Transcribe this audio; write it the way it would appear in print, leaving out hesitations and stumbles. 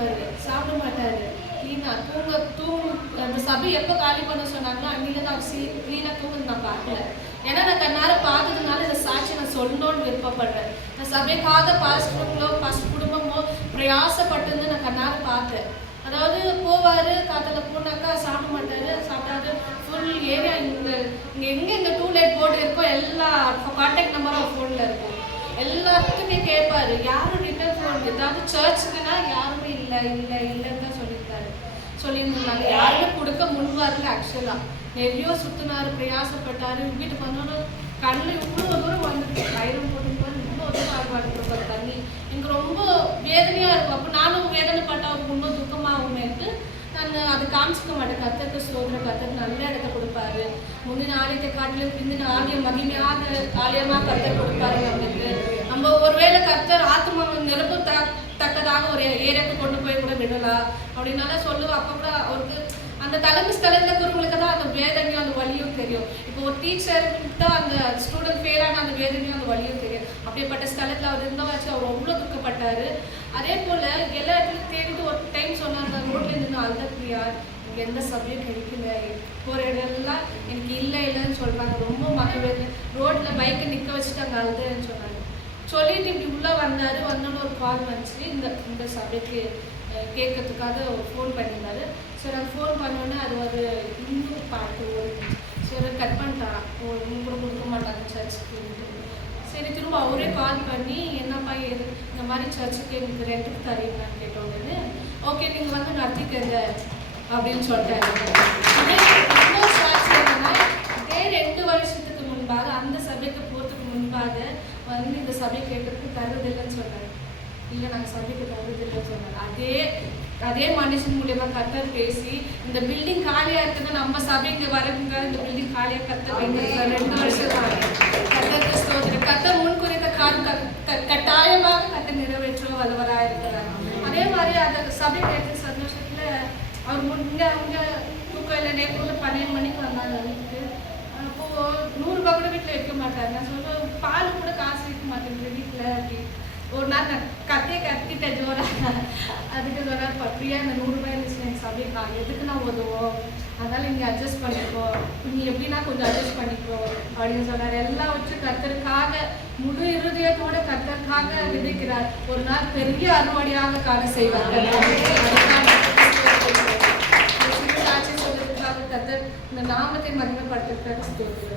இருப்பாரு, சாப்பிட மாட்டாரு, கிளீனா தூங்க அந்த சபை எப்போ காலி பண்ண சொன்னாங்களோ அன்னிலேருந்து அவர் கிளீனாக தூங்குது நான் பார்க்கல. ஏன்னா நான் கண்ணார பார்த்ததுனால இந்த சாட்சி நான் சொல்லணும்னு விருப்பப்படுறேன். நான் சபைக்காக பாஸ்டருங்களோ குடும்பமோ பிரயாசப்பட்டு நான் கண்ணார பார்த்தேன். அதாவது போவார், காத்தில் போனாக்கா சாப்பிட மாட்டார், சாப்பிடாது ஃபுல் ஏரியா இங்கே எங்கே இந்த டூலேட் போர்டு இருக்கோ எல்லா கான்டாக்ட் நம்பரும் ஃபோனில் இருக்கும். எல்லாத்துக்குமே கேட்பாரு, யாரும் ரிட்டர்ன் ஃபோன் ஏதாவது சர்ச்சுக்குன்னா யாருமே இல்லைன்னு தான் சொல்லியிருந்தாங்க. யாருமே கொடுக்க முன்வாரில் ஆக்சுவலாக நிறைய சுற்றினார், பிரயாசப்பட்டார். வீட்டுக்கு வந்தோன்னு கண்ணில் இவ்வளோ தூரம் வந்துட்டு தைரம் போட்டுருப்பாரு, இவ்வளோ தூரம் ஆர்ப்பாடுறப்பாரு தண்ணி. எனக்கு ரொம்ப வேதனையாக இருக்கும். அப்போ நானும் வேதனைப்பட்ட அவருக்கு இன்னும் துக்கமாகுமேட்டு நான் அது காமிச்சிக்க மாட்டேன். கத்தருக்கு ஸ்தோத்திரம், கத்தருக்கு நல்ல இடத்த கொடுப்பாரு. முந்தின ஆலயத்தை காட்டிலும் பிந்தின ஆலயம் மகிமையான ஆலயமாக கத்தர் கொடுப்பாரு நம்மளுக்கு. நம்ம ஒருவேளை கத்தர் ஆத்மாவை நிரப்பத்தக்கதாக ஒரு ஏரியாவுக்கு கொண்டு போய் கூட விடலாம் அப்படின்னால சொல்லுவோம். அப்போ கூட அவருக்கு அந்த தலைமை ஸ்தலத்தில் இருக்கிறவங்களுக்கு தான் அந்த வேதனையும் அந்த வலியும் தெரியும். இப்போ ஒரு டீச்சருக்கு தான் அந்த ஸ்டூடெண்ட் ஃபெயிலான அந்த வேதனையும் அந்த வலியும் தெரியும். அப்படிப்பட்ட ஸ்தலத்தில் அவர் இருந்தவாச்சு அவர் அவ்வளோ துக்கப்பட்டார். அதே போல் எல்லா இடத்துலையும் தேடிட்டு ஒரு டைம் சொன்னார், ரோட்ல இருந்து அழுதப்பிரியா, எனக்கு எந்த சபையும் கிடைக்கல, போகிற இடம்லாம் எனக்கு இல்லைன்னு சொல்கிறாங்க, ரொம்ப மனவேதனை, ரோட்டில் பைக்கை நிற்க வச்சுட்டு அங்கே அழுதுன்னு சொன்னாங்க. சொல்லிட்டு இப்படி உள்ளே வந்தோன்னு ஒரு கால் வந்துச்சு, இந்த சபைக்கு கேட்கறதுக்காக ஃபோன் பண்ணியிருந்தாரு. சரி நான் ஃபோன் பண்ணோன்னே அது ஒரு இன்னும் பாட்டு ஓடிச்சு. சரி கட் பண்ணிட்டான், இன்னும் கூட கொடுக்க மாட்டாங்க சர்ச்சுக்கு. சரி திரும்ப அவரே கால் பண்ணி, என்னப்பா எது இந்த மாதிரி சர்ச்சுக்கு எனக்கு ரெண்டுக்கு தரீங்களான்னு கேட்டோன்னு, ஓகே நீங்கள் வந்து நடத்திக்கங்க அப்படின்னு சொல்லிட்டாரு. இதே இன்னொரு சாட்சி என்னன்னா, இதே 2 வருஷத்துக்கு முன்பாக அந்த சபைக்கு போகிறதுக்கு முன்பாக வந்து இந்த சபை கேட்கறதுக்கு தருதில்லைன்னு சொன்னார். இல்லை நாங்கள் சபைக்கு தருதில்லைன்னு சொன்னார். அதே மனுஷன் மூலியமா கத்தர் பேசி இந்த பில்டிங் காலியா இருக்குன்னு நம்ம சபைக்கு வரவங்க இந்த பில்டிங் காலியா கத்த வைங்க. 2 வருஷம் கத்தருக்கு ஸ்தோத்திரம். கத்தர் முன்குறித்த கட்டாயமாக கத்த நிறைவேற்ற வல்லவராக இருக்கிறார். அதே மாதிரி அந்த சபை கேட்ட சந்தோஷத்துல அவர் அவங்க தூக்கம் நேற்று 12 மணிக்கு வந்தாங்க வீட்டுக்கு. அப்போ 100 ரூபாய் கூட வீட்டில் வைக்க மாட்டாரு. நான் சொல்லுவேன், பால் கூட காசு வைக்க மாட்டேங்குது வீட்டில் அப்படி. ஒரு நாள் நான் கத்திட்டேன் ஜோரா. அதுக்கு சொன்னார், பிரியா இந்த 100 ரூபாய் இருந்துச்சு என் சபைக்கா, எதுக்கு நான் உதவும், அதனால நீங்கள் அட்ஜஸ்ட் பண்ணிக்கோ, நீ எப்படின்னா கொஞ்சம் அட்ஜஸ்ட் பண்ணிக்கோ அப்படின்னு சொன்னார். எல்லாம் வச்சு கத்தருக்காக முழு இருதயத்தோட கத்தருக்காக விதைக்கிறார். ஒரு நாள் பெரிய அறுவடையாக காண செய்வார். சாட்சி சொல்றதுக்காக கத்தர் இந்த நாமத்தை மகிமைப்படுத்துறதுக்காக